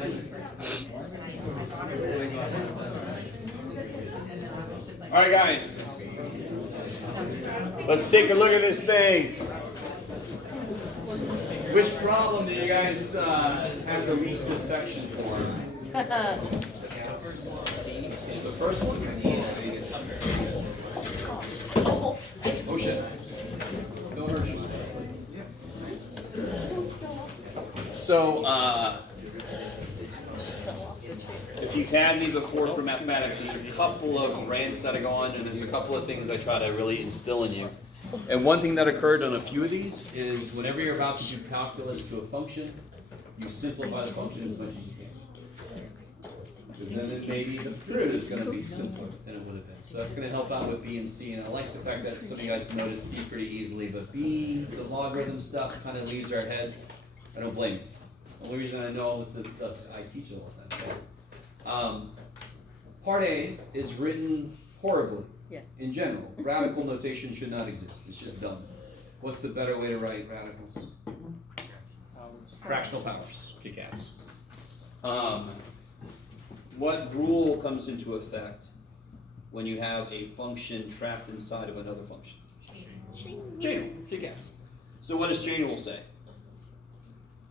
All right, guys. Let's take a look at this thing. Which problem do you guys have the least affection for? The first one? Oh shit. Don't hurt yourself, please. So, if you've had me before for mathematics, there's a couple of rants that I go on, and there's a couple of things I try to really instill in you. And one thing that occurred on a few of these is whenever you're about to do calculus to a function, you simplify the function as much as you can. Because then it maybe the derivative is going to be simpler than it would have been. So that's going to help out with B and C. And I like the fact that some of you guys notice C pretty easily, but B, the logarithm stuff, kind of leaves our heads. I don't blame you. The only reason I know all this is I teach it all the time. Part A is written horribly. Yes. In general, radical notation should not exist. It's just dumb. What's the better way to write radicals? Fractional powers. Kick ass. What rule comes into effect when you have a function trapped inside of another function? Chain rule. Kick ass. So what does chain rule say?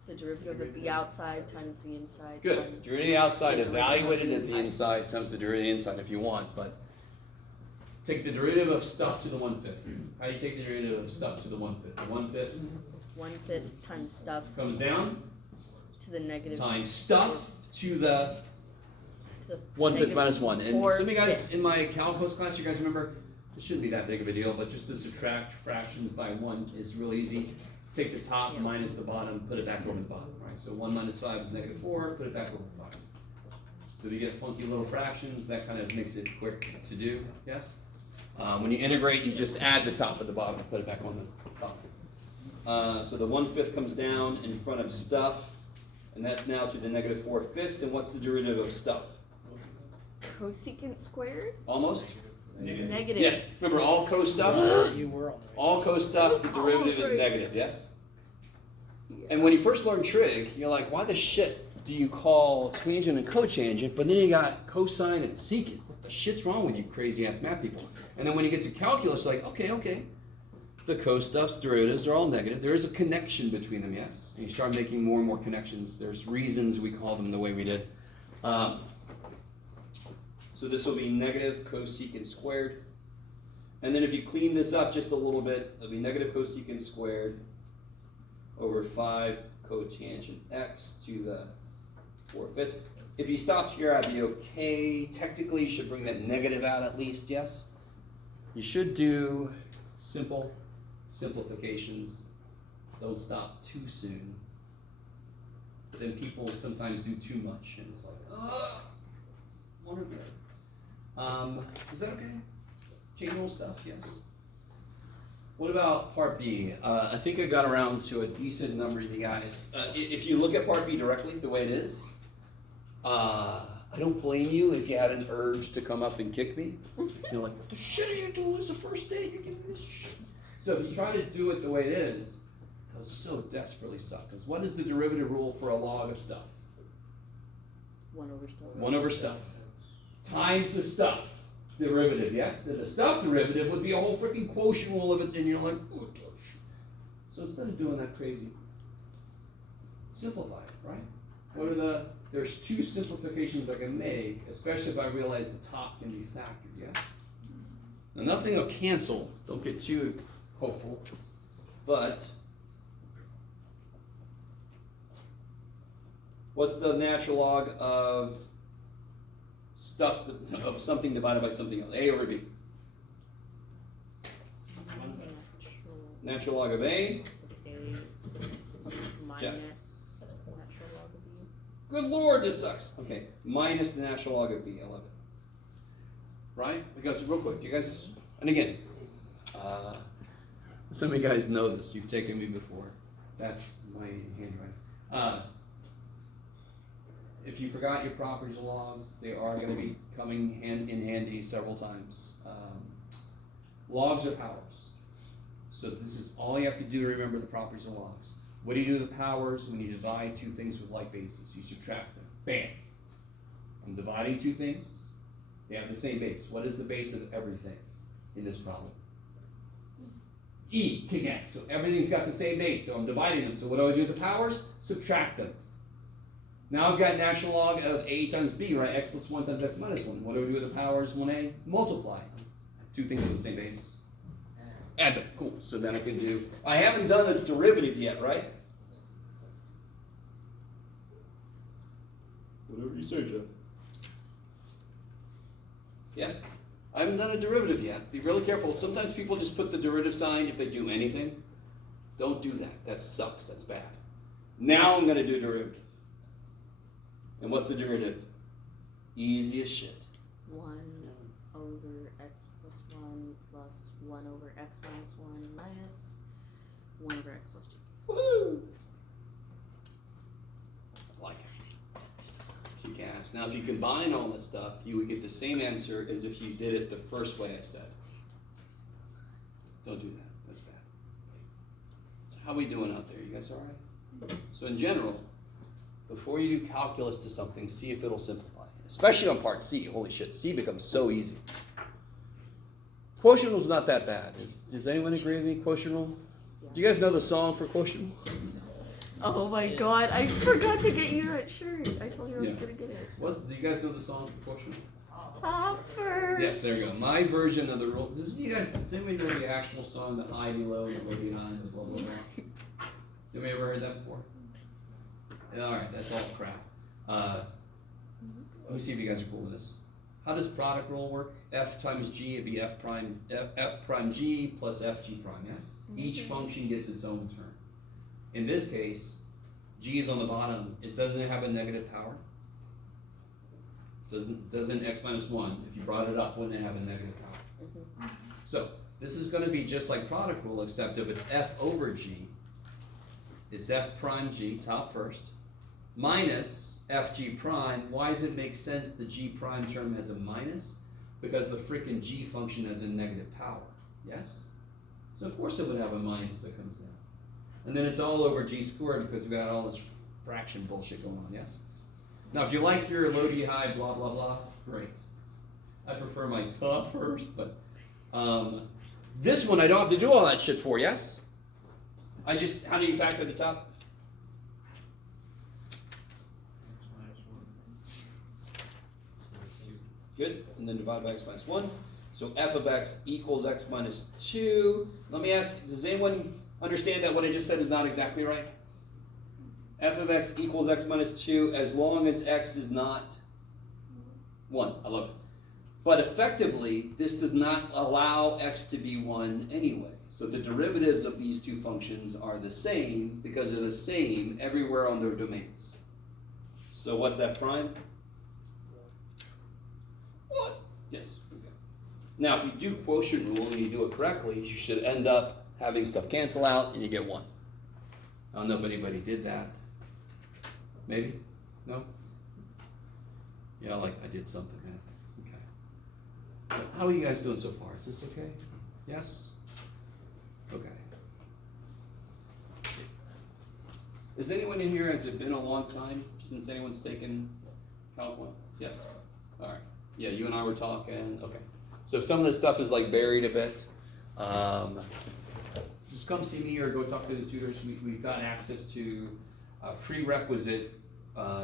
The derivative of the outside times the inside. Good. Derivative of the outside evaluated at the inside times the derivative of the inside if you want, but take the derivative of stuff to the 1/5. How do you take the derivative of stuff to the 1/5? 1/5? 1/5 times stuff Comes down to the negative. Times stuff to the to the 1/5 minus 1. And some of you guys 4/5. in my calculus class, you guys remember, this shouldn't be that big of a deal, but just to subtract fractions by 1 is real easy. Take the top minus the bottom, put it back over the bottom, right? So 1 minus 5 is -4, put it back over 5. So to get funky little fractions, that kind of makes it quick to do, yes? When you integrate, you just add the top and the bottom and put it back on the top. So the 1/5 comes down in front of stuff, and that's now to the -4/5. And what's the derivative of stuff? Cosecant squared? Almost? Negative. Yes. Remember, all co-stuff, all co-stuff, the derivative is negative, yes? And when you first learn trig, you're like, why the shit do you call tangent and cotangent, but then you got cosine and secant? What the shit's wrong with you crazy ass math people? And then when you get to calculus, like, okay, the co-stuff's derivatives are all negative. There is a connection between them, yes? And you start making more and more connections. There's reasons we call them the way we did. So this will be negative cosecant squared. And then if you clean this up just a little bit, it'll be negative cosecant squared over 5 cotangent x to the 4/5. If you stopped here, I'd be okay. Technically, you should bring that negative out at least, yes? You should do simple simplifications. Don't stop too soon. But then people sometimes do too much, and it's like, ugh, wonderful. Is that okay? Chain rule stuff, yes. What about part B? I think I got around to a decent number of you guys. If you look at part B directly, the way it is, I don't blame you if you had an urge to come up and kick me. You're like, what the shit are you doing? It's the first day, you're giving me this shit. So if you try to do it the way it is, it'll so desperately suck. Because what is the derivative rule for a log of stuff? 1 over stuff. 1 over stuff. Times the stuff derivative, yes? And the stuff derivative would be a whole freaking quotient rule of it, and you're like, oh, gosh. So instead of doing that crazy, simplify it, right? There's 2 simplifications I can make, especially if I realize the top can be factored, yes? Now nothing will cancel, don't get too hopeful, but what's the natural log of stuff of something divided by something else? A over B? Natural log of A. Minus Jeff. natural log of B. Good Lord, this sucks. Okay, minus the natural log of B. I love it. Right? Because real quick, you guys, and again, some of you guys know this. You've taken me before. That's my handwriting. If you forgot your properties of logs, they are going to be coming in handy several times. Logs are powers. So this is all you have to do to remember the properties of logs. What do you do with the powers when you divide two things with like bases? You subtract them. Bam. I'm dividing two things. They have the same base. What is the base of everything in this problem? E, kick X. So everything's got the same base. So I'm dividing them. So what do I do with the powers? Subtract them. Now I've got natural log of a times b, right? X plus 1 times x minus 1. What do we do with the powers 1a? Multiply. Two things with the same base. Add them. Cool. So then I can do, I haven't done a derivative yet, right? Whatever you say, Jeff. Yes? I haven't done a derivative yet. Be really careful. Sometimes people just put the derivative sign if they do anything. Don't do that. That sucks. That's bad. Now I'm going to do a derivative. And what's the derivative? Easy as shit. 1 over x plus 1 plus 1 over x minus 1 minus 1 over x plus 2. Woo! Like it. Kick ass. Now if you combine all this stuff, you would get the same answer as if you did it the first way I said. Don't do that. That's bad. So how we doing out there? You guys all right? So in general, before you do calculus to something, see if it'll simplify. Especially on part C. Holy shit, C becomes so easy. Quotient rule is not that bad. Does anyone agree with me, quotient rule? Do you guys know the song for quotient rule? Oh my god, I forgot to get you that shirt. I told you I was gonna get it. Do you guys know the song for quotient rule? Toppers. Yes, there you go. My version of the rule. Does anybody know the actual song, the high and low, the low behind, the blah blah blah? Has anybody ever heard that before? All right, that's all crap. Let me see if you guys are cool with this. How does product rule work? F times G, it'd be F prime G plus FG prime, yes? Each function gets its own term. In this case, G is on the bottom. It doesn't have a negative power. Doesn't X minus 1, if you brought it up, wouldn't it have a negative power? So, this is going to be just like product rule, except if it's F over G, it's F prime G, top first, minus FG prime. Why does it make sense the G prime term has a minus? Because the frickin' G function has a negative power, yes? So of course it would have a minus that comes down. And then it's all over G squared because we got all this fraction bullshit going on, yes? Now if you like your low D high blah blah blah, great. I prefer my top first, but this one I don't have to do all that shit for, yes? How do you factor the top? Good, and then divide by x minus 1. So f of x equals x minus 2. Let me ask, does anyone understand that what I just said is not exactly right? F of x equals x minus 2 as long as x is not 1. I love it. But effectively, this does not allow x to be 1 anyway. So the derivatives of these two functions are the same because they're the same everywhere on their domains. So what's f prime? What? Yes. Okay. Now, if you do quotient rule and you do it correctly, you should end up having stuff cancel out and you get 1. I don't know if anybody did that. Maybe? No? Yeah, I did something, man. Okay. So how are you guys doing so far? Is this okay? Yes? Okay. Is anyone in here, has it been a long time since anyone's taken Calc 1? Yes? All right. Yeah, you and I were talking. Okay. So some of this stuff is buried a bit. Just come see me or go talk to the tutors. We've got access to prerequisite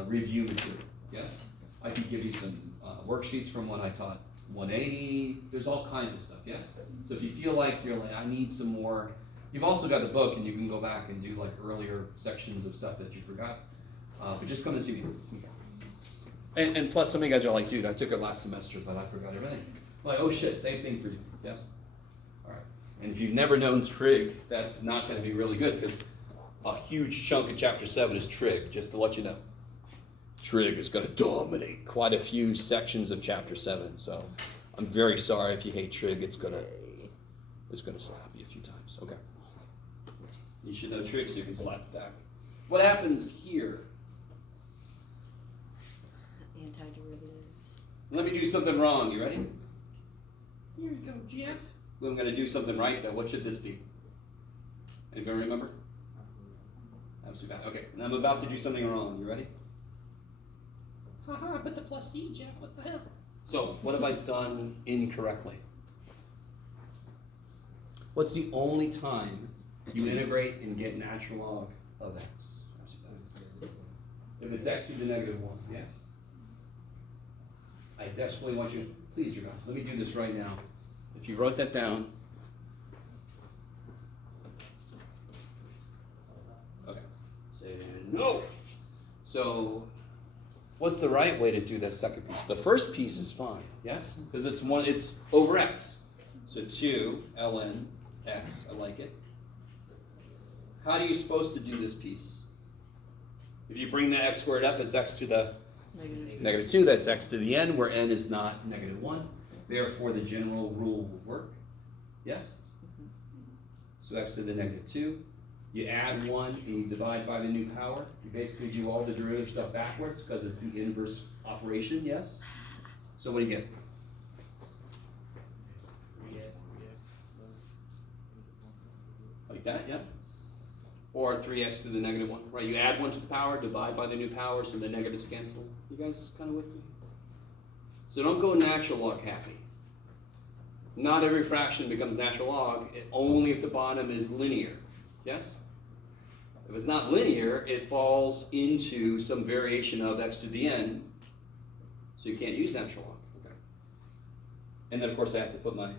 review material. Yes? I could give you some worksheets from when I taught 180. There's all kinds of stuff, yes? So if you feel like I need some more, you've also got the book and you can go back and do earlier sections of stuff that you forgot. But just come to see me. And plus some of you guys are like, dude, I took it last semester, but I forgot everything. Oh shit, same thing for you, yes? All right. And if you've never known trig, that's not going to be really good because a huge chunk of chapter 7 is trig, just to let you know. Trig is going to dominate quite a few sections of chapter 7, so I'm very sorry if you hate trig. It's going to slap you a few times. Okay. You should know trig so you can slap it back. What happens here? Antiderivative. Let me do something wrong. You ready? Here you go, Jeff. I'm going to do something right, though. What should this be? Anybody remember? Absolutely bad. Okay, and I'm about to do something wrong. You ready? Haha, put the plus C, Jeff, what the hell? So, what have I done incorrectly? What's the only time you integrate and get natural log of x? If it's x to the negative 1, yes? I desperately want you, please, your God, let me do this right now. If you wrote that down, okay, say no. So, what's the right way to do that second piece? The first piece is fine, yes? Because it's over x. So 2 ln x, I like it. How are you supposed to do this piece? If you bring the x squared up, it's x to the negative 2. That's x to the n, where n is not negative 1. Therefore, the general rule will work. Yes? So x to the negative 2. You add 1 and you divide by the new power. You basically do all the derivative stuff backwards because it's the inverse operation, yes? So what do you get? Like that, yeah? Or 3x to the negative 1, right? You add 1 to the power, divide by the new power, so the negatives cancel. You guys kind of with me? So don't go natural log happy. Not every fraction becomes natural log, only if the bottom is linear, yes? If it's not linear, it falls into some variation of x to the n, so you can't use natural log. Okay. And then, of course, I have to put my...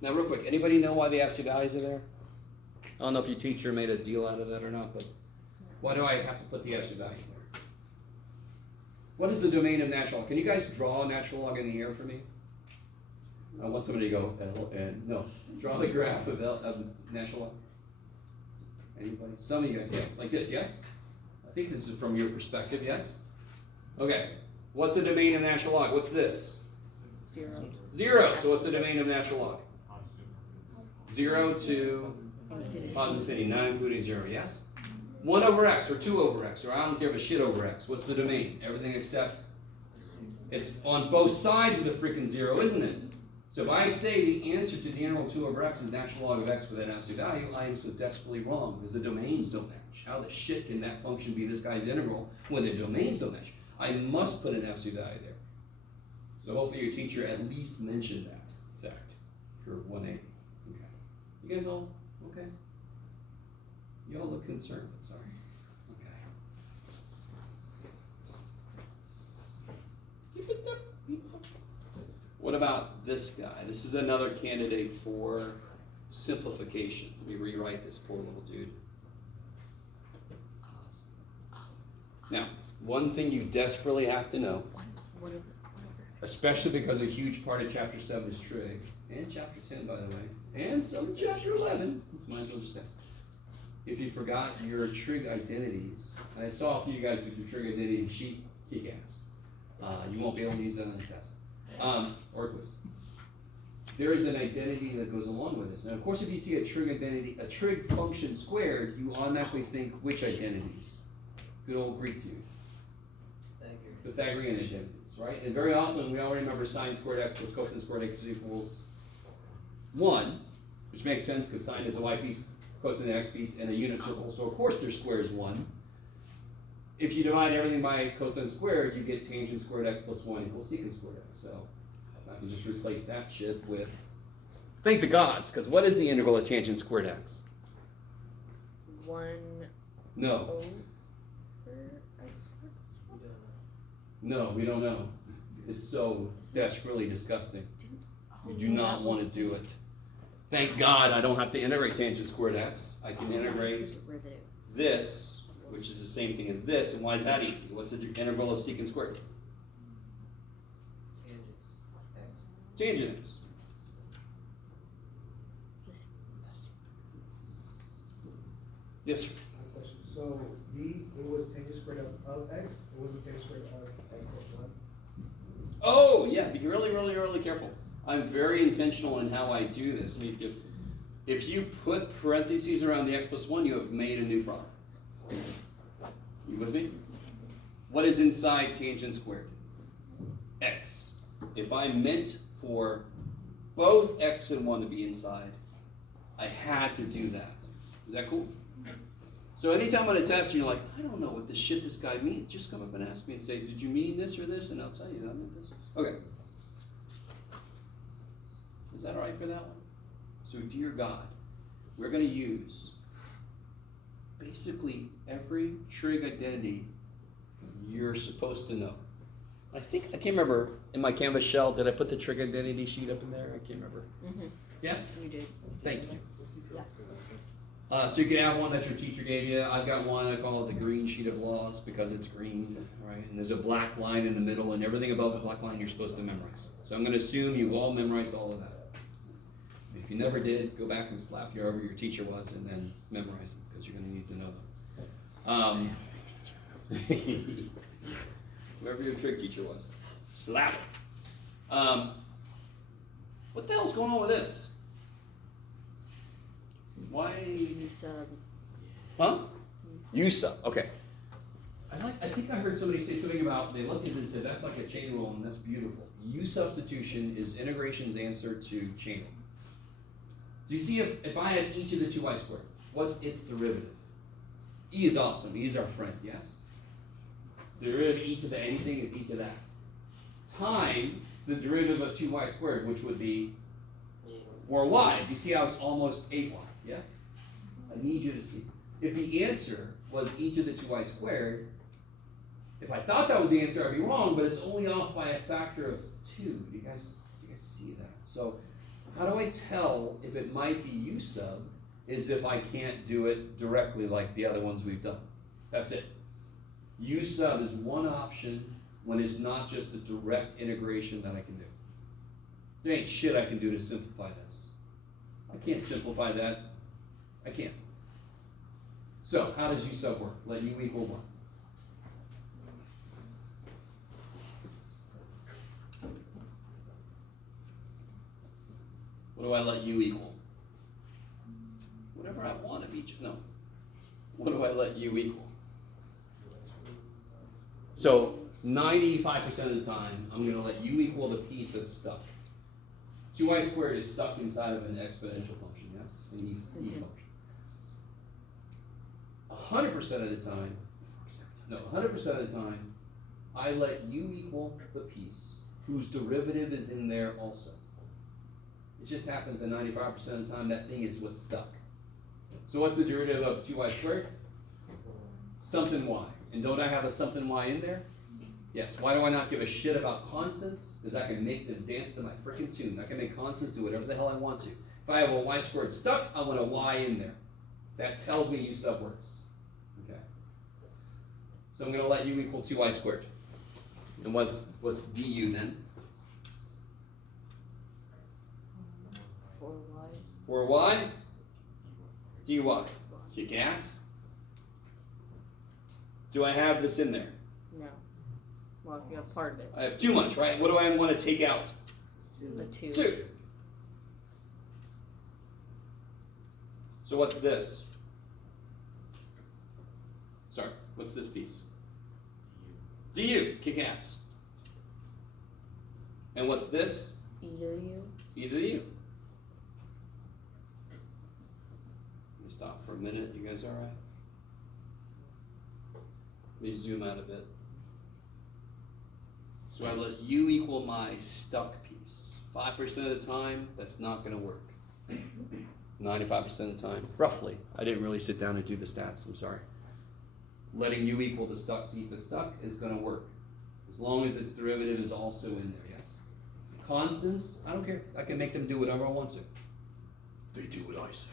Now, real quick, anybody know why the absolute values are there? I don't know if your teacher made a deal out of that or not, but why do I have to put the absolute values there? What is the domain of natural log? Can you guys draw a natural log in the air for me? I want somebody to go L and no. Draw the graph of natural log. Anybody? Some of you guys, yeah, like this, yes? I think this is from your perspective, yes? Okay. What's the domain of natural log? What's this? 0. 0. So what's the domain of natural log? 0 to Infinity. positive infinity, not including 0, yes? 1 over x, or 2 over x, or I don't care if it's shit over x. What's the domain? Everything except it's on both sides of the freaking 0, isn't it? So if I say the answer to the integral 2 over x is natural log of x with an absolute value, I am so desperately wrong because the domains don't match. How the shit can that function be this guy's integral when the domains don't match? I must put an absolute value there. So hopefully your teacher at least mentioned that fact for 180. Okay. You guys all okay? You all look concerned, I'm sorry. Okay. What about this guy? This is another candidate for simplification. Let me rewrite this poor little dude. Now, one thing you desperately have to know, especially because a huge part of chapter 7 is trig, and chapter 10, by the way, and some of chapter 11, might as well just say. If you forgot your trig identities, and I saw a few of you guys with your trig identity sheet, kick ass. You won't be able to use that on the test. Or quiz. There is an identity that goes along with this. And of course, if you see a trig identity, a trig function squared, you automatically think which identities? Good old Greek dude. Pythagorean identities, right? And very often we all remember sine squared x plus cosine squared x equals 1, which makes sense because sine is a y piece, cosine the x piece, and a unit circle. So of course their square is 1. If you divide everything by cosine squared, you get tangent squared x plus 1 equals secant squared x. So I can just replace that shit with, thank the gods, because what is the integral of tangent squared x? 1 No. over x squared. No, we don't know. It's so desperately disgusting. You do not want to do it. Thank God I don't have to integrate tangent squared x. I can integrate this, which is the same thing as this. And why is that easy? What's the integral of secant squared? Tangent x. Yes, sir. So B, it was tangent squared of x. It wasn't tangent squared of x plus 1. Oh, yeah. Be really, really, really careful. I'm very intentional in how I do this. I mean, if you put parentheses around the x plus 1, you have made a new product. You with me? What is inside tangent squared? X. If I meant for both x and 1 to be inside, I had to do that. Is that cool? So anytime on a test and you're like, I don't know what this shit this guy means, just come up and ask me and say, did you mean this or this? And I'll tell you that I meant this. Okay. Is that all right for that one? So dear God, we're going to use basically every trig identity you're supposed to know. I can't remember, in my Canvas shell, did I put the trig identity sheet up in there? I can't remember. Mm-hmm. Yes? You did. Thank you. Yeah. So you can have one that your teacher gave you. I've got one, I call it the green sheet of laws because it's green, right? And there's a black line in the middle, and everything above the black line you're supposed to memorize. So I'm going to assume you all memorized all of that. If you never did, go back and slap whoever your teacher was and then memorize them because you're going to need to know them. Whoever your trig teacher was, slap it. What the hell's going on with this? Why? You sub. Huh? You sub. Okay. I think I heard somebody say something about, they looked at this and said, that's like a chain rule and that's beautiful. U substitution is integration's answer to chain rule. Do you see if I had e to the 2y squared, what's its derivative? E is awesome. E is our friend, yes? The derivative of e to the anything is e to that. Times the derivative of 2y squared, which would be 4y. You see how it's almost 8y, yes? I need you to see. If the answer was e to the 2y squared, if I thought that was the answer, I'd be wrong, but it's only off by a factor of 2. Do you guys see that? So how do I tell if it might be u sub is if I can't do it directly like the other ones we've done. That's it. U sub is one option when it's not just a direct integration that I can do. There ain't shit I can do to simplify this. I can't simplify that. I can't. So how does u sub work? Let u equal 1. What do I let u equal? Whatever I want of each. No. What do I let u equal? So 95% of the time, I'm going to let u equal the piece that's stuck. 2y squared is stuck inside of an exponential function, yes? An e function. 100% of the time, 100% of the time, I let u equal the piece whose derivative is in there also. It just happens that 95% of the time that thing is what's stuck. So what's the derivative of 2y squared? Something y. And don't I have a something y in there? Yes. Why do I not give a shit about constants? Because I can make them dance to my freaking tune. I can make constants do whatever the hell I want to. If I have a y squared stuck, I want a y in there. That tells me u sub works. Okay. So I'm going to let u equal 2y squared. And what's du then? 4y. 4y dy. Kick ass. Do I have this in there? No. Well, you have part of it. I have too much, right? What do I want to take out? The 2. 2. So what's this? Sorry, what's this piece? du. Kick ass. And what's this? E to the u. E to the u. Let me stop for a minute. You guys all right? Let me zoom out a bit. So I let u equal my stuck piece. 5% of the time, that's not going to work. 95% of the time, roughly. I didn't really sit down and do the stats, I'm sorry. Letting u equal the stuck piece that's stuck is going to work. As long as its derivative is also in there, yes? Constants, I don't care. I can make them do whatever I want to. They do what I say.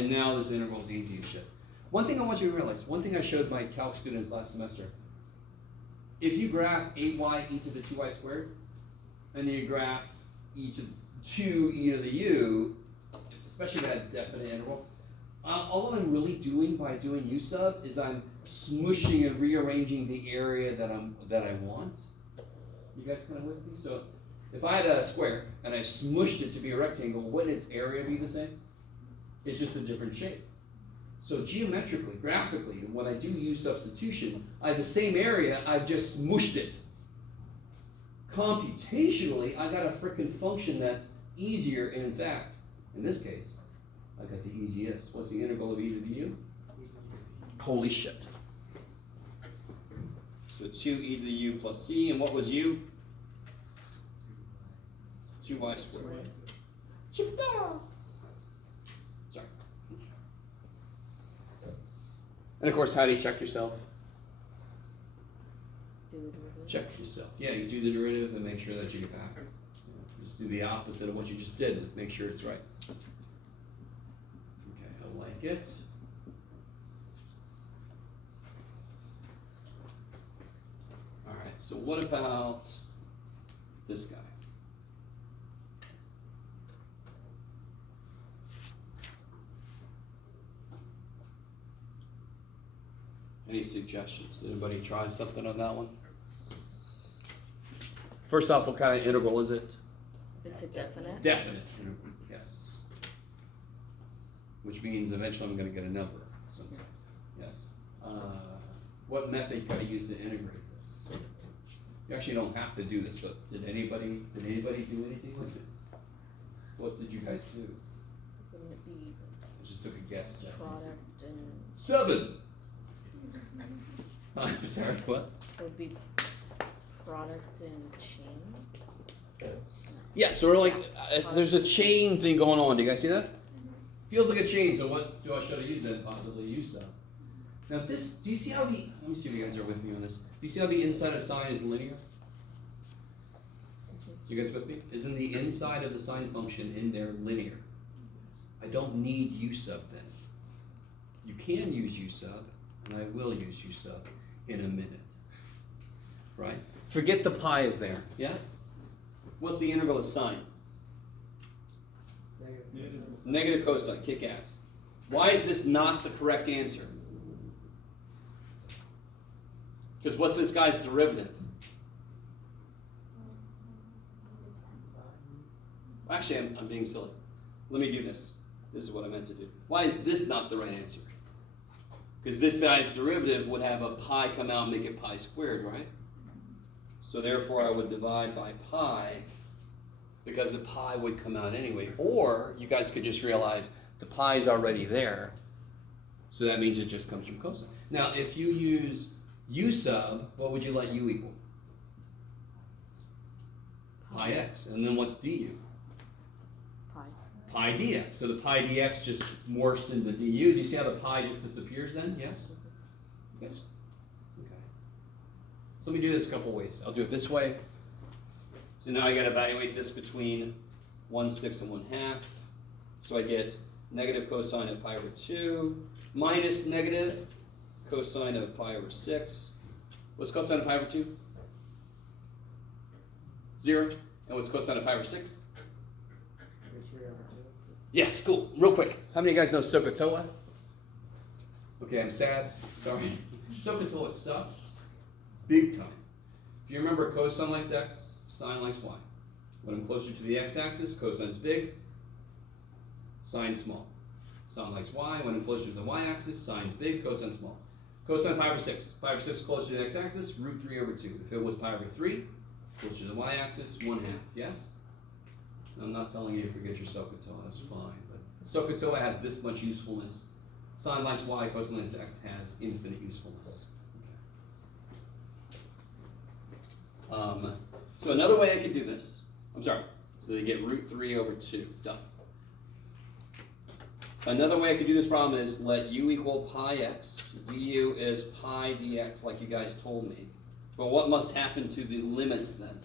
And now this integral is easy as shit. One thing I want you to realize, one thing I showed my calc students last semester, if you graph 8y e to the 2y squared, and then you graph e to 2e to the u, especially if I had a definite interval, all I'm really doing by doing u sub is I'm smushing and rearranging the area that I want. You guys kind of with me? So if I had a square and I smushed it to be a rectangle, wouldn't its area be the same? It's just a different shape. So geometrically, graphically, when I do u substitution, I have the same area, I've just smooshed it. Computationally, I got a frickin' function that's easier, and in fact, in this case, I got the easiest. What's the integral of e to the u? Holy shit. So 2e to the u plus c, and what was u? 2y squared. Sorry. And of course, how do you check yourself? Do the derivative. Check yourself. Yeah, you do the derivative and make sure that you get back. Just do the opposite of what you just did to make sure it's right. Okay, I like it. All right, so what about this guy? Any suggestions? Anybody try something on that one? First off, what kind of integral is it? It's a definite. Definite integral, yes. Which means eventually I'm going to get a number sometime. Yes. What method can I use to integrate this? You actually don't have to do this, but did anybody do anything with this? What did you guys do? Wouldn't it be I just took a guess. product and 7. I'm sorry, what? it would be product and chain? Yeah, so we're like, there's a chain thing going on. Do you guys see that? Feels like a chain, so what should I use then? Possibly use some. Now this, do you see how the, let me see if you guys are with me on this. Do you see how the inside of sine is linear? You guys with me? Isn't the inside of the sine function in there linear? I don't need u sub then. You can use u sub, and I will use u sub in a minute. Right? Forget the pi is there, yeah? What's the integral of sine? Negative cosine, kick ass. Why is this not the correct answer? Because what's this guy's derivative? Actually, I'm being silly. Let me do this. This is what I meant to do. Why is this not the right answer? Because this guy's derivative would have a pi come out and make it pi squared, right? So therefore I would divide by pi, because the pi would come out anyway. Or you guys could just realize the pi is already there, so that means it just comes from cosine. Now if you use u sub, what would you let u equal? Pi x. And then what's du? Pi. Pi dx. So the pi dx just morphs into du. Do you see how the pi just disappears then? Yes? Yes. Okay. So let me do this a couple ways. I'll do it this way. So now I got to evaluate this between 1/6 and 1/2. So I get negative cosine of pi over 2 minus negative cosine of pi over 6. What's cosine of pi over 2? 0. And what's cosine of pi over 6? Yes, cool. Real quick. How many of you guys know SOHCAHTOA? Okay, I'm sad. Sorry. SOHCAHTOA sucks. Big time. If you remember, cosine likes x, sine likes y. When I'm closer to the x-axis, cosine's big, sine small. Sine likes y. When I'm closer to the y-axis, sine's big, cosine small. Cosine pi over 6. Pi over 6 closer to the x-axis, root 3 over 2. If it was pi over 3, closer to the y-axis, 1/2. Yes? I'm not telling you to forget your SOHCAHTOA, that's fine. But SOHCAHTOA has this much usefulness. Sine likes y, cosine likes x has infinite usefulness. Okay. So another way I could do this, I'm sorry, so they get root 3 over 2, done. Another way I could do this problem is let u equal pi x, du is pi dx like you guys told me. But what must happen to the limits then?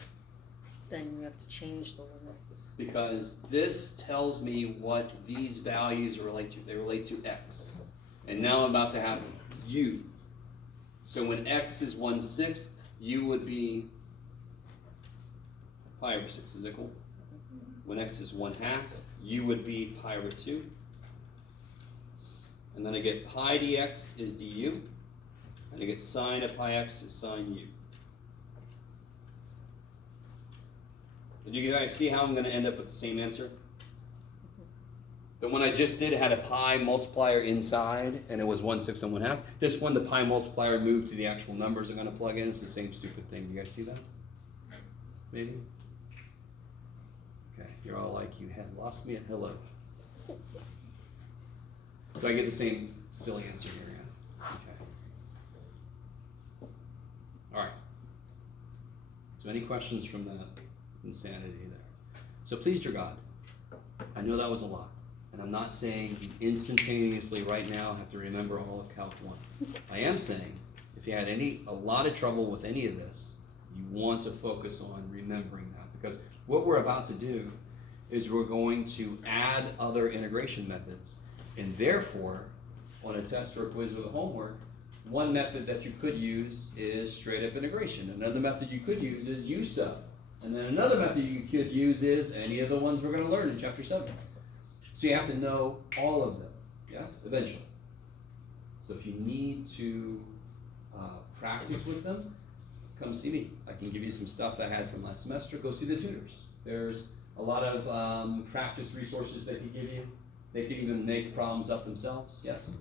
Then you have to change the limits. Because this tells me what these values relate to. They relate to x. And now I'm about to have u. So when x is 1/6, u would be pi over 6. Is that cool? When x is 1/2, u would be pi over 2. And then I get pi dx is du. And I get sine of pi x is sine u. Did you guys see how I'm going to end up with the same answer? The one I just did had a pi multiplier inside, and it was 1/6 and 1/2. This one, the pi multiplier moved to the actual numbers I'm going to plug in. It's the same stupid thing. You guys see that? Maybe? Okay, you're all like, you had lost me at hello. So I get the same silly answer here, yeah? Okay. So any questions from that insanity there? So please, dear God, I know that was a lot. And I'm not saying you instantaneously right now have to remember all of Calc 1. I am saying if you had a lot of trouble with any of this, you want to focus on remembering that. Because what we're about to do is we're going to add other integration methods. And therefore, on a test or a quiz with a homework, one method that you could use is straight up integration. Another method you could use is U sub. And then another method you could use is any of the ones we're going to learn in chapter 7. So you have to know all of them, yes, eventually. So if you need to practice with them, come see me. I can give you some stuff I had from last semester. Go see the tutors. There's a lot of practice resources they can give you. They can even make problems up themselves. Yes?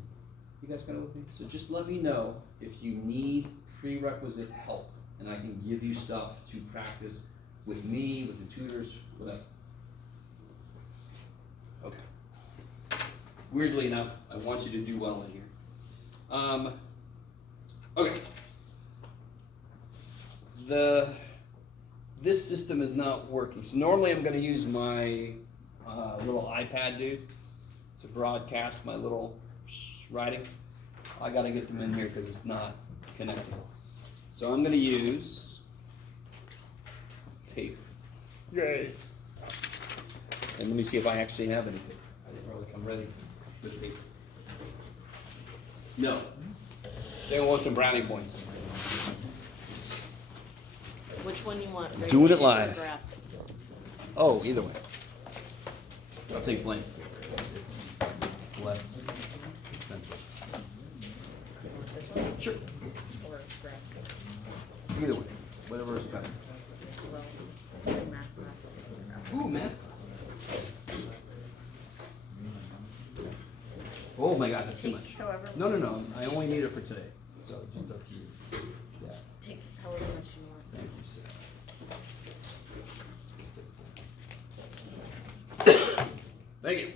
You guys kind of with me? So just let me know if you need prerequisite help, and I can give you stuff to practice with me, with the tutors, whatever. Okay. Weirdly enough, I want you to do well in here. Okay. This system is not working. So normally I'm going to use my little iPad, dude, to broadcast my little writings. I got to get them in here because it's not connecting. So I'm going to use paper. Yay! And let me see if I actually have any paper. I didn't really come ready with paper. No. Does anyone want some brownie points? Which one you want? Doing it regular or live. graph? Oh, either way. I'll take blank paper. It's less expensive. You want this one? Sure. Or graph? Either way. Whatever is better. Well, it's a good math class. Ooh, math. Oh my God, that's too much. However, No. I only need it for today. So just a few. Yeah. just take however much you want. Thank you, sir. Thank you.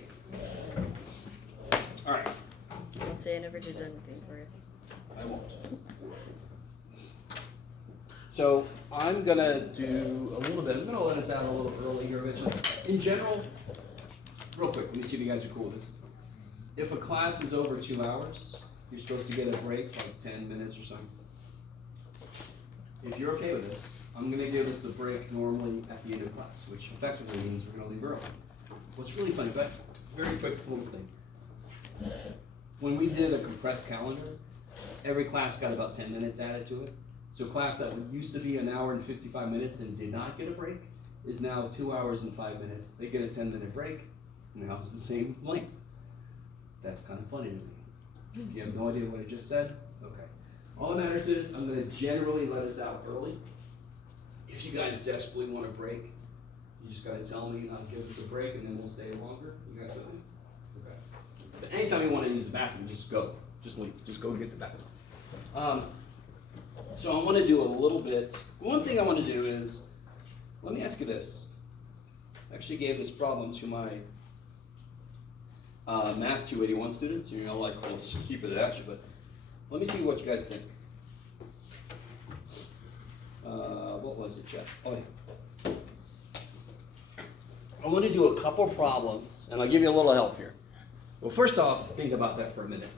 All right. Don't say I never did anything for you. I won't. So I'm gonna do a little bit. I'm gonna let us out a little early here eventually. In general, real quick, let me see if you guys are cool with this. If a class is over 2 hours, you're supposed to get a break, like 10 minutes or something. If you're okay with this, I'm gonna give us the break normally at the end of class, which effectively means we're gonna leave early. What's really funny, but very quick little thing. When we did a compressed calendar, every class got about 10 minutes added to it. So class that used to be an hour and 55 minutes and did not get a break is now 2 hours and 5 minutes. They get a 10-minute break, and now it's the same length. That's kind of funny to me. If you have no idea what I just said, okay. All that matters is I'm going to generally let us out early. If you guys desperately want a break, you just got to tell me, I'll give us a break, and then we'll stay longer. You guys with me? Okay. But anytime you want to use the bathroom, just go. Just leave. Just go and get the bathroom. So I want to do a little bit. One thing I want to do is, let me ask you this. I actually gave this problem to my Math 281 students. You're gonna like, well, let's keep it at you, but let me see what you guys think. What was it, Jeff? Oh, yeah. I want to do a couple problems, and I'll give you a little help here. Well, first off, think about that for a minute.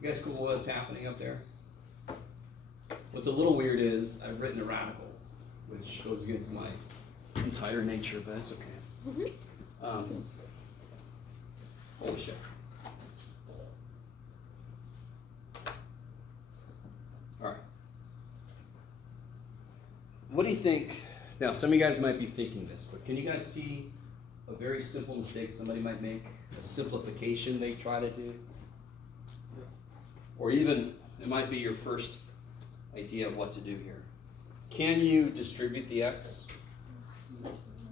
You guys cool with what's happening up there? What's a little weird is I've written a radical, which goes against my entire nature, but it's okay. Holy shit. All right. What do you think? Now, some of you guys might be thinking this, but can you guys see a very simple mistake somebody might make? A simplification they try to do? Or even, it might be your first idea of what to do here. Can you distribute the x?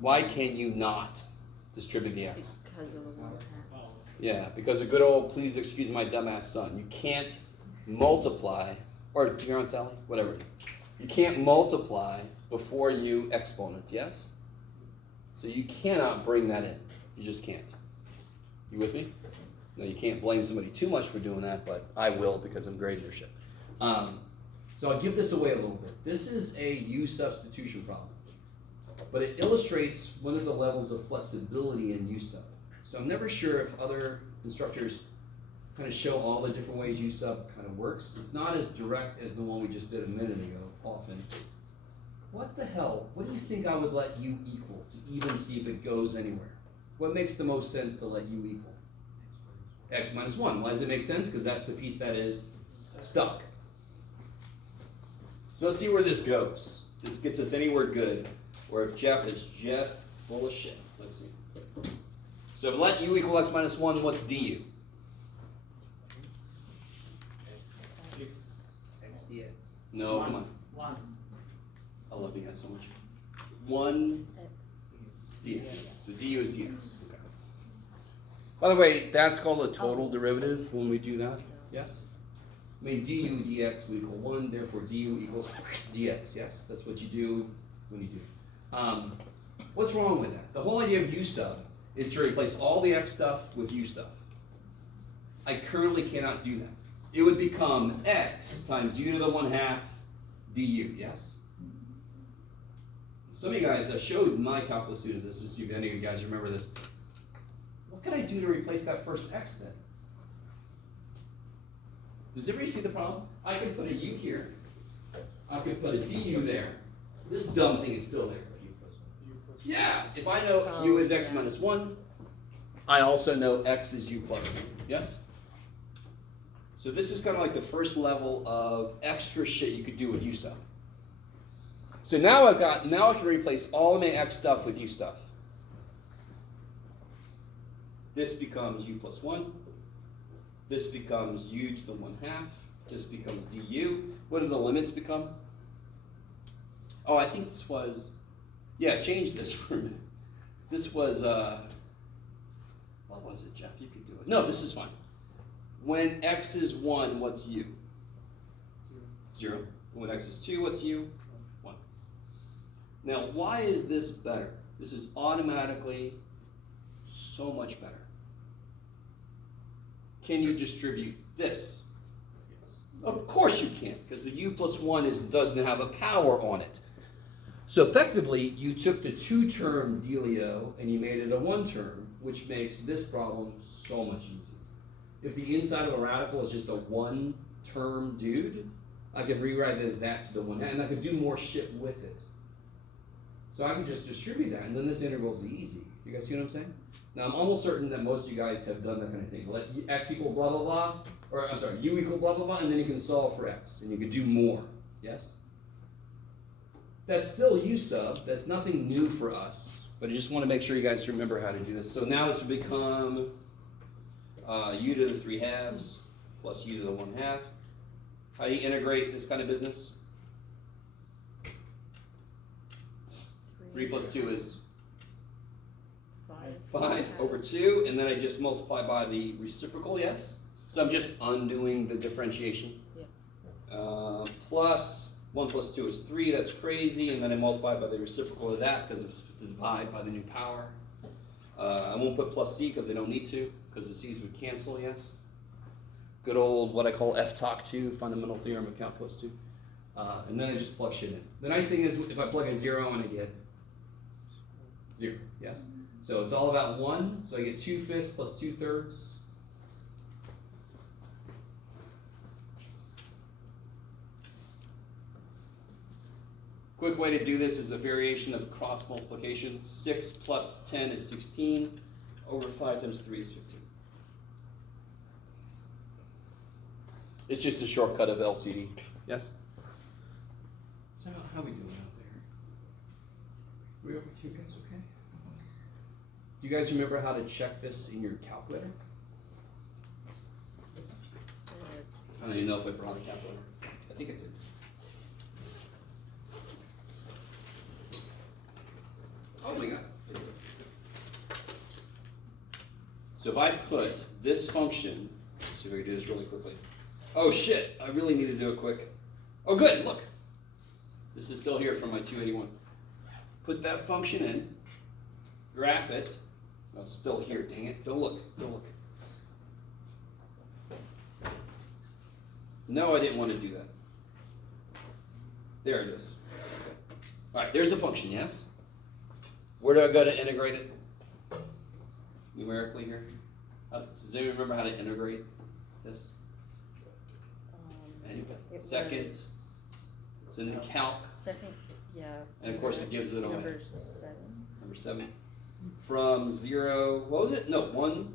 Why can you not distribute the x? Because of the water hat. Yeah, because a good old, please excuse my dumbass son, you can't multiply, or you're on Sally? Whatever it is. You can't multiply before you exponent, yes? So you cannot bring that in. You just can't. You with me? No, you can't blame somebody too much for doing that, but I will because I'm grading your shit. So So I'll give this away a little bit. This is a U substitution problem, but it illustrates one of the levels of flexibility in U sub. So I'm never sure if other instructors kind of show all the different ways U sub kind of works. It's not as direct as the one we just did a minute ago, often. What the hell? What do you think I would let U equal to even see if it goes anywhere? What makes the most sense to let U equal? X minus 1. Why does it make sense? Because that's the piece that is stuck. So let's see where this goes. This gets us anywhere good, or if Jeff is just full of shit. Let's see. So if let U equal X minus 1, what's du? X dx. No, come on. 1. I love you guys so much. 1 X. dx. So du is dx. Okay. By the way, that's called a total derivative when we do that. Yes? I mean, du dx will equal 1, therefore du equals dx. Yes, that's what you do when you do. What's wrong with that? The whole idea of u sub is to replace all the x stuff with u stuff. I currently cannot do that. It would become x times u to the 1/2 du, yes? Some of you guys, I showed my calculus students this to see if any of you guys remember this. What can I do to replace that first x then? Does everybody see the problem? I could put a u here. I could put a du there. This dumb thing is still there. Yeah, if I know u is x minus 1, I also know x is u plus 1. Yes? So this is kind of like the first level of extra shit you could do with u sub. So now I can replace all of my x stuff with u stuff. This becomes u plus 1. This becomes u to the 1/2. This becomes du. What do the limits become? Oh, I think this was, yeah, change this for a minute. This was, what was it, Jeff? You could do it. No, this is fine. When x is 1, what's u? 0. When x is 2, what's u? 1. Now, why is this better? This is automatically so much better. Can you distribute this? Of course you can't, because the u plus 1 doesn't have a power on it. So effectively, you took the 2-term dealio and you made it a 1-term, which makes this problem so much easier. If the inside of a radical is just a 1-term dude, I could rewrite it as that to the 1/2, and I could do more shit with it. So I can just distribute that, and then this integral is easy. You guys see what I'm saying? Now, I'm almost certain that most of you guys have done that kind of thing. Let x equal blah, blah, blah, or I'm sorry, u equal blah, blah, blah, and then you can solve for x, and you could do more, yes? That's still u sub. That's nothing new for us, but I just want to make sure you guys remember how to do this. So now it's become u to the 3/2 plus u to the 1/2. How do you integrate this kind of business? 3 plus 2 is 5 over 2, and then I just multiply by the reciprocal, yes? So I'm just undoing the differentiation. Yep. Plus 1 plus 2 is 3, that's crazy, and then I multiply by the reciprocal of that because it's to divide by the new power. I won't put plus c because I don't need to, because the c's would cancel, yes? Good old what I call F-talk 2, fundamental theorem of calculus 2. And then I just plug shit in. The nice thing is if I plug a 0 in, I get 0, yes? So it's all about 1, so I get 2/5 plus 2/3. Quick way to do this is a variation of cross multiplication. 6 plus 10 is 16, over 5 times 3 is 15. It's just a shortcut of LCD, yes? So how are we doing out there? You guys okay? Do you guys remember how to check this in your calculator? I don't even know if I brought a calculator. I think I did. Oh my god. So if I put this function, let's see if I can do this really quickly. Oh shit, I really need to do it quick. Oh good, look. This is still here from my 281. Put that function in, graph it. No, it's still here, dang it. Don't look, don't look. No, I didn't want to do that. There it is. All right, there's the function, yes? Where do I go to integrate it? Numerically here? Does anyone remember how to integrate this? Anyway, second, it's in the calc. Second, yeah. And of course it gives it away. Number 7. Number 7. From 0, what was it? No, 1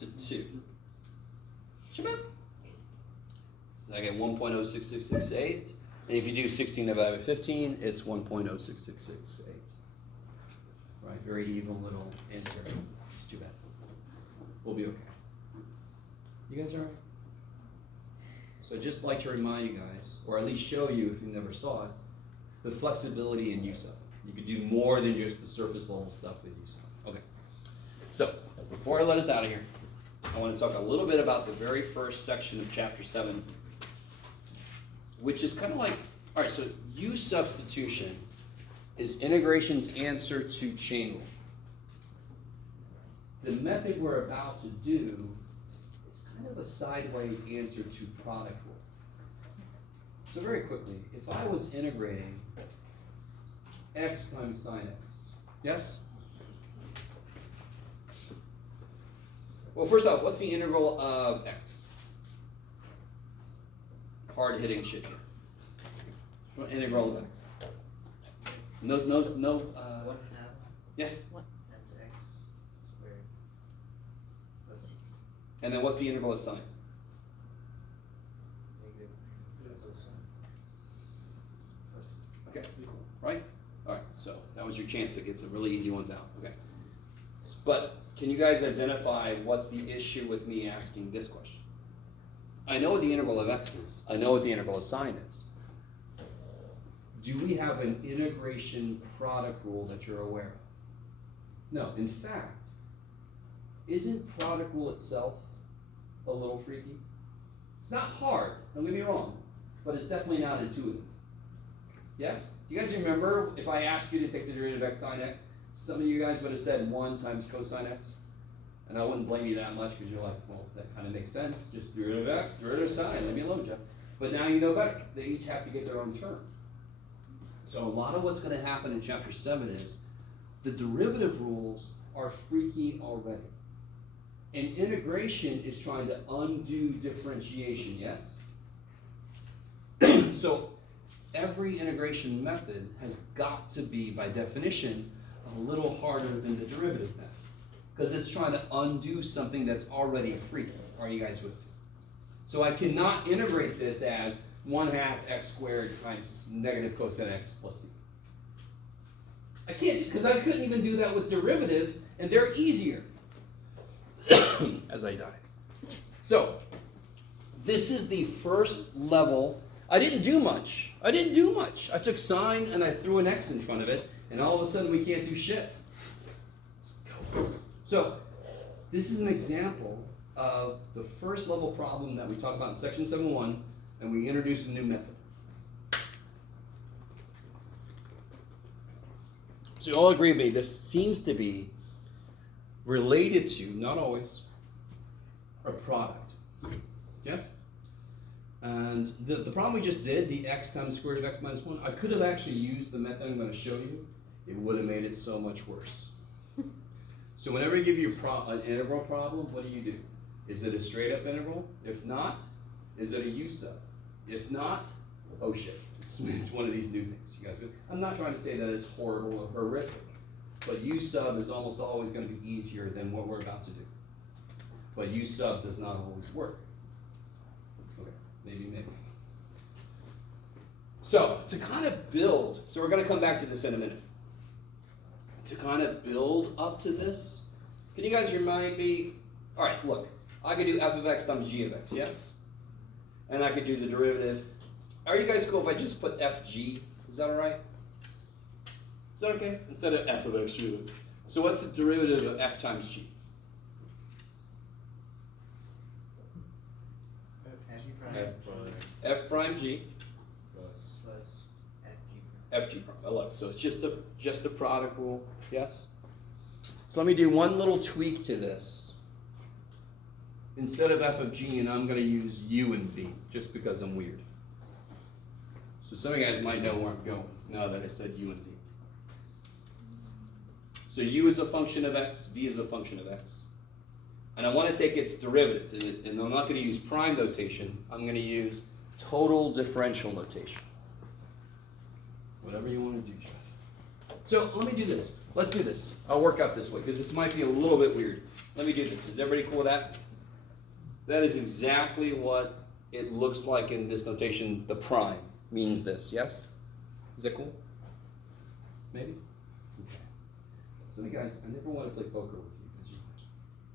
to 2. Shabbat. So I get 1.06668. And if you do 16 divided by 15, it's 1.06668. Right, very evil little answer. It's too bad. We'll be okay. You guys all right? So I'd just like to remind you guys, or at least show you if you never saw it, the flexibility in USUB. You could do more than just the surface level stuff with USUB. Okay. So before I let us out of here, I want to talk a little bit about the very first section of chapter 7, which is kind of like, all right, so U substitution is integration's answer to chain rule. The method we're about to do is kind of a sideways answer to product rule. So very quickly, if I was integrating x times sine x, yes? Well, first off, what's the integral of x? Hard hitting shit here. What integral of x? No. 1/2 Yes. times x squared plus And then what's the integral of sine? negative plus Okay, right? All right, so that was your chance to get some really easy ones out. Okay. But can you guys identify what's the issue with me asking this question? I know what the integral of x is. I know what the integral of sine is. Do we have an integration product rule that you're aware of? No. In fact, isn't product rule itself a little freaky? It's not hard, don't get me wrong, but it's definitely not intuitive. Yes? Do you guys remember if I asked you to take the derivative of x sine x, some of you guys would have said 1 times cosine x? And I wouldn't blame you that much because you're like, well, that kind of makes sense. Just derivative of x, derivative of sine, leave me alone, Jeff. But now you know better. They each have to get their own term. So a lot of what's going to happen in chapter 7 is the derivative rules are freaky already. And integration is trying to undo differentiation, yes? So every integration method has got to be, by definition, a little harder than the derivative method. Because it's trying to undo something that's already freaky. Are you guys with me? So I cannot integrate this as 1/2 x squared times negative cosine x plus c. I can't, because I couldn't even do that with derivatives, and they're easier. As I die. So, this is the first level. I didn't do much. I took sine and I threw an x in front of it, and all of a sudden we can't do shit. So, this is an example of the first level problem that we talked about in section 7.1, and we introduce a new method. So you all agree with me, this seems to be related to, not always, a product. Yes? And the problem we just did, the x times square root of x minus 1, I could have actually used the method I'm going to show you. It would have made it so much worse. So whenever I give you an integral problem, what do? Is it a straight up integral? If not, is it a U sub? If not, oh shit, it's one of these new things. You guys good? I'm not trying to say that it's horrible or horrific, but U sub is almost always going to be easier than what we're about to do. But U sub does not always work. Okay, maybe. So to kind of build, so we're going to come back to this in a minute. To kind of build up to this, can you guys remind me? All right, look, I could do f of x times g of x, yes? And I could do the derivative. Are you guys cool if I just put fg? Is that all right? Is that okay? Instead of f of x g of x. So what's the derivative of f times g? F prime g plus fg prime. I love it. So it's just a product rule, yes? So let me do one little tweak to this. Instead of f of g, and I'm going to use u and v, just because I'm weird. So some of you guys might know where I'm going now that I said u and v. So u is a function of x, v is a function of x. And I want to take its derivative, and I'm not going to use prime notation, I'm going to use total differential notation. Whatever you want to do, Jeff. So let me do this. Let's do this. I'll work out this way, because this might be a little bit weird. Let me do this. Is everybody cool with that? That is exactly what it looks like in this notation. The prime means this, yes? Is that cool? Maybe? Okay. So the guys, I never want to play poker with you, because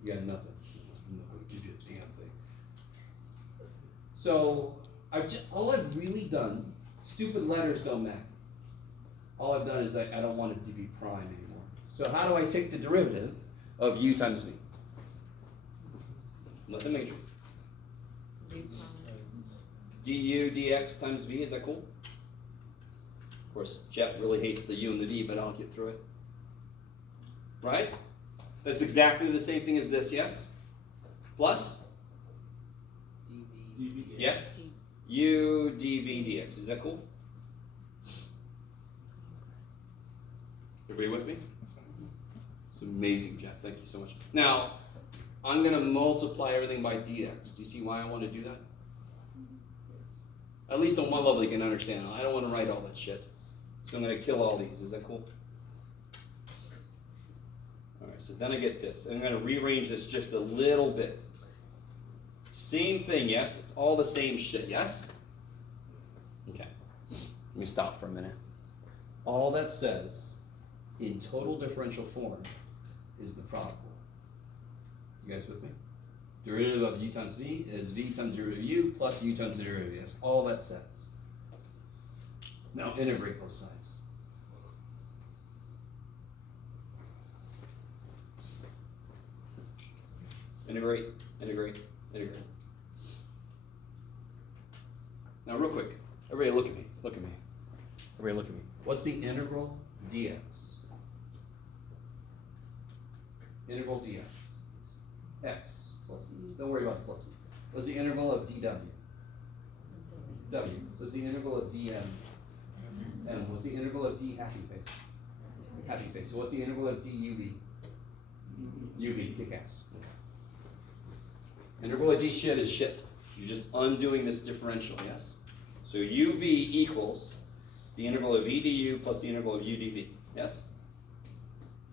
you got nothing. I'm not going to give you a damn thing. So, all I've really done, stupid letters don't matter. All I've done is I don't want it to be prime anymore. So how do I take the derivative of u times v? Nothing major. Du dx times v, is that cool? Of course, Jeff really hates the u and the v, but I'll get through it. Right? That's exactly the same thing as this, yes? Plus? dv. Yes? U dv dx, is that cool? Everybody with me? It's amazing, Jeff. Thank you so much. Now, I'm going to multiply everything by dx. Do you see why I want to do that? At least on one level you can understand. I don't want to write all that shit. So I'm going to kill all these. Is that cool? All right, so then I get this. I'm going to rearrange this just a little bit. Same thing, yes? It's all the same shit, yes? Okay. Let me stop for a minute. All that says in total differential form is the product rule. You guys with me? Derivative of u times v is v times derivative of u plus u times the derivative of v. That's all that says. Now integrate both sides. Integrate, integrate, integrate. Now real quick, everybody look at me, look at me. Everybody look at me. What's the integral dx? Integral dx. X plus e. Don't worry about the plus e. What's the integral of dw? W. What's the integral of dm? M. What's the integral of d happy face? Happy face. So what's the integral of duv? uv. Kick ass. Integral of d shit is shit. You're just undoing this differential, yes? So uv equals the integral of v du plus the integral of u dv. Yes?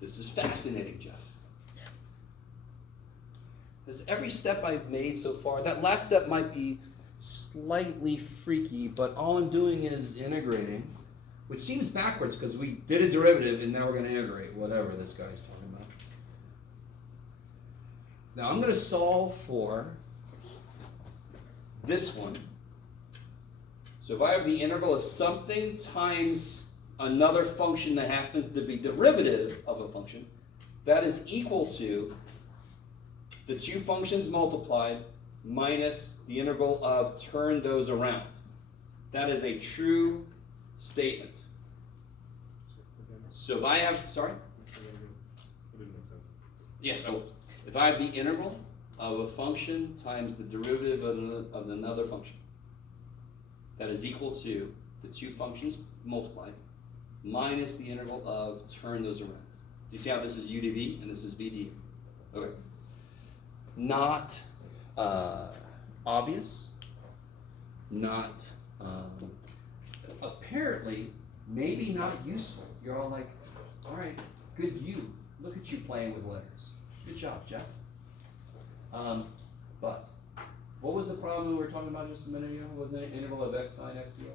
This is fascinating, Jeff. Because every step I've made so far, that last step might be slightly freaky, but all I'm doing is integrating, which seems backwards because we did a derivative and now we're going to integrate, whatever this guy's talking about. Now I'm going to solve for this one. So if I have the integral of something times another function that happens to be derivative of a function, that is equal to the two functions multiplied minus the integral of turn those around. That is a true statement. So if I have, sorry? Yes, I will. If I have the integral of a function times the derivative of another function, that is equal to the two functions multiplied minus the integral of turn those around. Do you see how this is u dv and this is v du? Okay. Not obvious, not apparently, maybe not useful. You're all like, all right, good you. Look at you playing with letters. Good job, Jeff. But what was the problem we were talking about just a minute ago? Wasn't it integral of x sine x dx?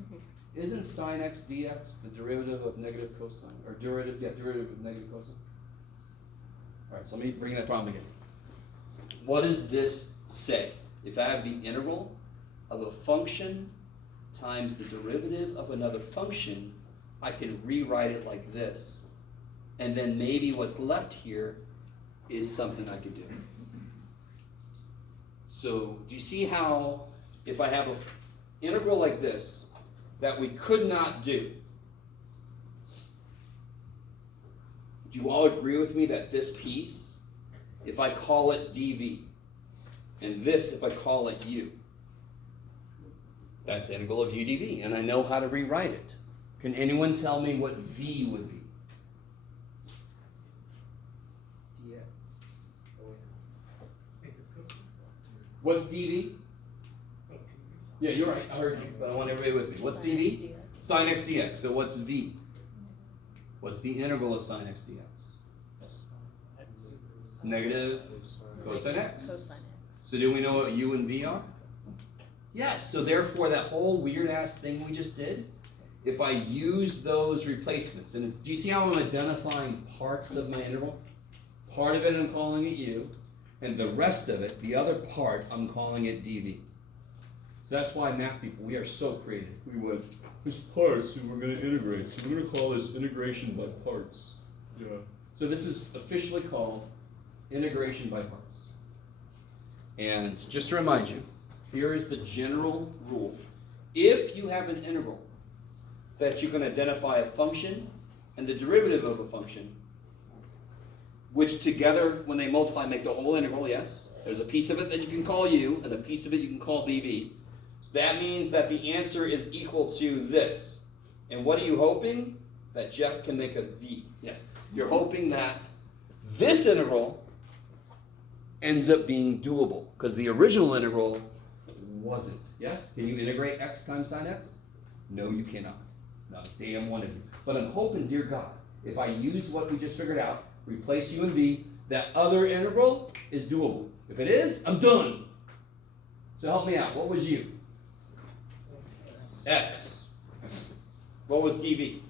Mm-hmm. Isn't sine x dx the derivative of negative cosine? Or derivative of negative cosine? All right, so let me bring that problem again. What does this say? If I have the integral of a function times the derivative of another function, I can rewrite it like this. And then maybe what's left here is something I could do. So do you see how if I have an integral like this that we could not do, do you all agree with me that this piece, if I call it dv, and this if I call it u, That's integral of u dv, and I know how to rewrite it. Can anyone tell me what v would be? Yeah. What's dv? Yeah, you're right, I heard you, but I want everybody with me. What's Sin dv? x dx. Sin x dx. So what's v? What's the integral of sin x dx? Negative cosine x. Cosine x. So do we know what u and v are? Yes, so therefore that whole weird ass thing we just did, if I use those replacements, and do you see how I'm identifying parts of my integral? Part of it I'm calling it u, and the rest of it, the other part, I'm calling it dv. So that's why math people, we are so creative. We went, there's parts and we're going to integrate, so we're going to call this integration by parts. Yeah. So this is officially called integration by parts. And just to remind you, here is the general rule. If you have an integral that you can identify a function and the derivative of a function, which together, when they multiply, make the whole integral, yes? There's a piece of it that you can call u, and a piece of it you can call dv. That means that the answer is equal to this. And what are you hoping? That Jeff can make a v. Yes. You're hoping that this integral ends up being doable, because the original integral wasn't. Yes? Can you integrate x times sine x? No, you cannot. Not a damn one of you. But I'm hoping, dear God, if I use what we just figured out, replace u and v, that other integral is doable. If it is, I'm done. So help me out. What was u? X. What was dv?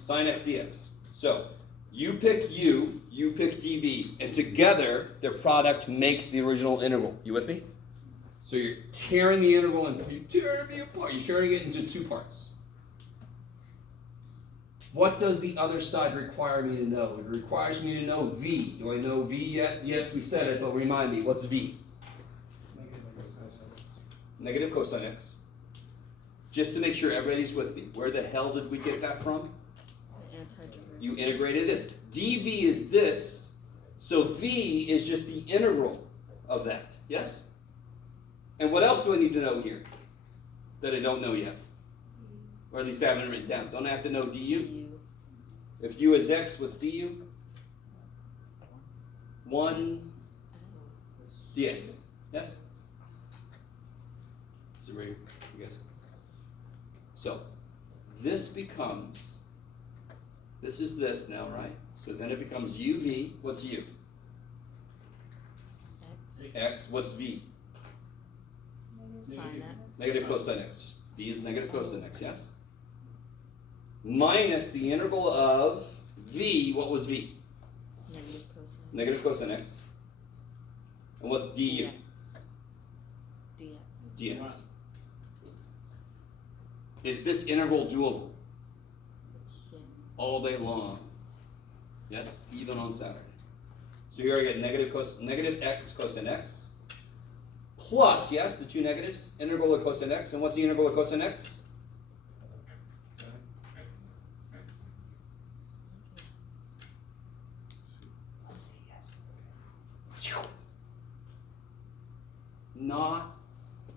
Sin x dx. So you pick u, you pick dv, and together their product makes the original integral. You with me? So you're tearing the integral and you're tearing me apart. You're tearing it into two parts. What does the other side require me to know? It requires me to know v. Do I know v yet? Yes, we said it, but remind me, what's v? Negative cosine x. Just to make sure everybody's with me, where the hell did we get that from? The antiderivative. You integrated this. dv is this, so v is just the integral of that. Yes? And what else do I need to know here that I don't know yet? Or at least I haven't written down. Don't I have to know du? Du. If u is x, what's du? 1 dx. Yes? So right, I guess. So this becomes, this is this now, right? So then it becomes uv. What's u? X. X. What's v? Sin x. Negative cosine x. V is negative cosine x, yes? Minus the integral of v. What was v? Negative cosine. Negative cosine x. And what's du? dx. dx. dx. Is this integral doable? Yes. All day long? Yes? Even on Saturday. So here I get negative x cosine x plus, yes, the two negatives, integral of cosine x. And what's the integral of cosine x? Not,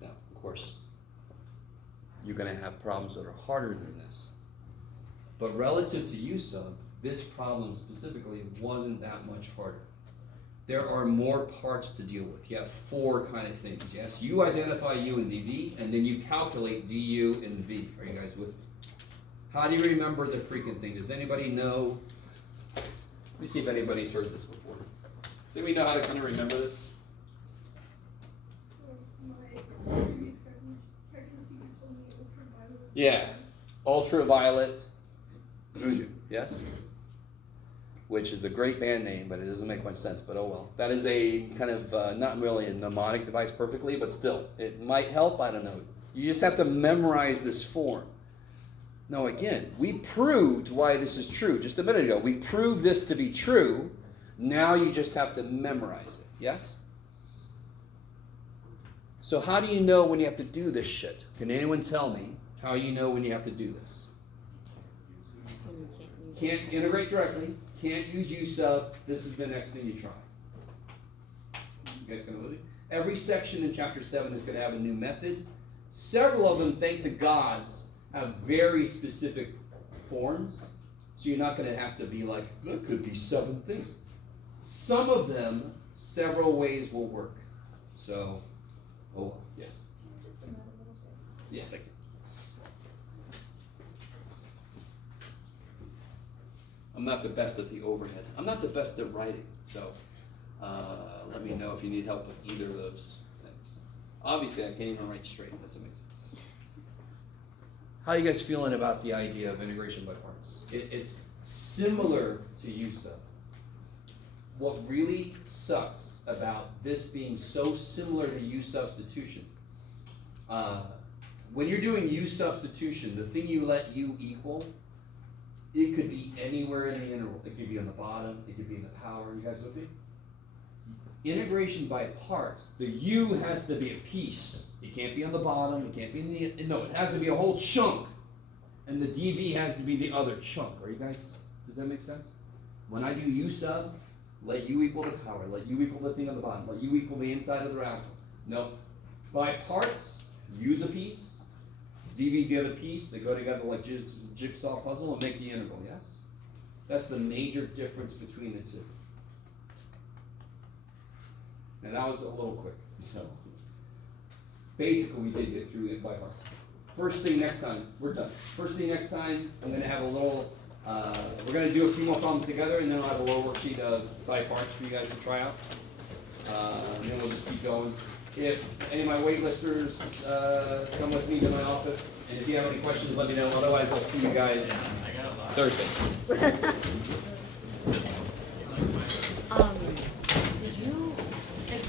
now, of course, you're going to have problems that are harder than this. But relative to u sub, this problem specifically wasn't that much harder. There are more parts to deal with. You have four kind of things, yes? You identify u and dv, and then you calculate du and v. Are you guys with me? How do you remember the freaking thing? Does anybody know? Let me see if anybody's heard this before. Does anybody know how to kind of remember this? Yeah, ultraviolet voodoo, yes? Which is a great band name, but it doesn't make much sense, but oh well. That is a kind of, not really a mnemonic device perfectly, but still, it might help, I don't know. You just have to memorize this form. Now again, we proved why this is true just a minute ago. We proved this to be true, now you just have to memorize it, yes? So how do you know when you have to do this shit? Can anyone tell me how you know when you have to do this? When you can't use Can't integrate directly, can't use u sub, this is the next thing you try. You guys gonna with me? Every section in chapter 7 is going to have a new method. Several of them, thank the gods, have very specific forms. So you're not going to have to be like, there could be 7 things. Some of them, several ways will work. So, oh, yes. Just another little bit. Yes, I can. I'm not the best at the overhead. I'm not the best at writing, so let me know if you need help with either of those things. Obviously, I can't even write straight. That's amazing. How are you guys feeling about the idea of integration by parts? It's similar to use of. What really sucks about this being so similar to U substitution, when you're doing U substitution, the thing you let U equal, it could be anywhere in the interval. It could be on the bottom, it could be in the power. You guys with me? Integration by parts, the U has to be a piece. It can't be on the bottom, it can't be in the, no, it has to be a whole chunk. And the dv has to be the other chunk. Are you guys, does that make sense? When I do U sub, let U equal the power, let U equal the thing on the bottom, let U equal the inside of the radical. No. By parts, U's a piece, dv's the other piece, they go together like jigsaw puzzle and make the integral, yes? That's the major difference between the two. Now that was a little quick, so basically we did get through it by parts. First thing next time, we're done. First thing next time, I'm gonna have a little, we're gonna do a few more problems together and then I'll have a little worksheet of by parts for you guys to try out. And then we'll just keep going. If any of my waitlisters come with me to my office, and if you have any questions, let me know. Otherwise, I'll see you guys Thursday.